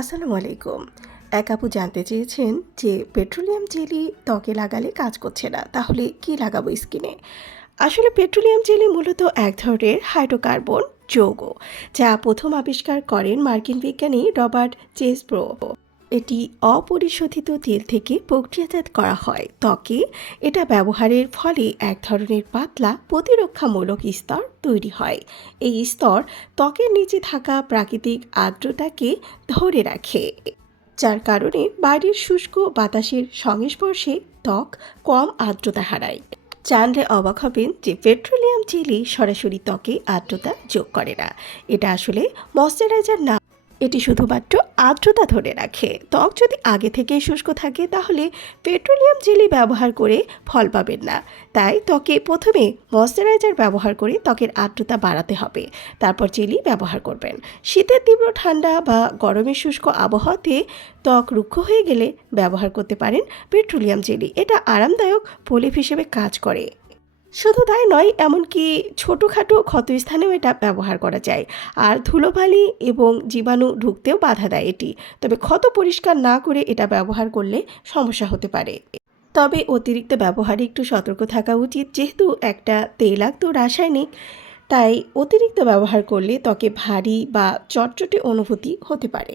আসসালামু আলাইকুম। এক আপু জানতে চেয়েছেন যে, পেট্রোলিয়াম জেলি ত্বকে লাগালে কাজ করছে না, তাহলে কি লাগাবো স্কিনে? আসলে পেট্রোলিয়াম জেলি মূলত এক ধরনের হাইড্রোকার্বন যৌগ, যা প্রথম আবিষ্কার করেন মার্কিন বিজ্ঞানী রবার্ট চেসব্রো। এটি অপরিশোধিত তেল থেকে প্রক্রিয়াজাত করা হয়। ত্বকে এটা ব্যবহারের ফলে এক ধরনের পাতলা প্রতিরক্ষামূলক স্তর তৈরি হয়। এই স্তর ত্বকের নিচে থাকা প্রাকৃতিক আর্দ্রতাকে ধরে রাখে, যার কারণে বাইরের শুষ্ক বাতাসের সংস্পর্শে ত্বক কম আর্দ্রতা হারায়। জানলে অবাক হবেন যে পেট্রোলিয়াম জেলি সরাসরি ত্বকে আর্দ্রতা যোগ করে না। এটা আসলে ময়শ্চারাইজার না এটি শুধুমাত্র আর্দ্রতা ধরে রাখে। ত্বক যদি আগে থেকেই শুষ্ক থাকে, তাহলে পেট্রোলিয়াম জেলি ব্যবহার করে ফল পাবেন না। তাই ত্বকে প্রথমে ময়শ্চারাইজার ব্যবহার করে ত্বকের আর্দ্রতা বাড়াতে হবে। তারপর জেলি ব্যবহার করবেন। শীতের তীব্র ঠান্ডা বা গরমের শুষ্ক আবহাওয়াতে ত্বক রুক্ষ হয়ে গেলে ব্যবহার করতে পারেন পেট্রোলিয়াম জেলি। এটা আরামদায়ক প্রলেপ হিসেবে কাজ করে। শুধু তাই নয়, এমনকি ছোটোখাটো ক্ষতস্থানেও এটা ব্যবহার করা যায়। আর ধুলোবালি এবং জীবাণু ঢুকতেও বাধা দেয় এটি। তবে ক্ষত পরিষ্কার না করে এটা ব্যবহার করলে সমস্যা হতে পারে। তবে অতিরিক্ত ব্যবহারে একটু সতর্ক থাকা উচিত। যেহেতু একটা তৈলাক্ত রাসায়নিক, তাই অতিরিক্ত ব্যবহার করলে ত্বকে ভারী বা চটচটে অনুভূতি হতে পারে।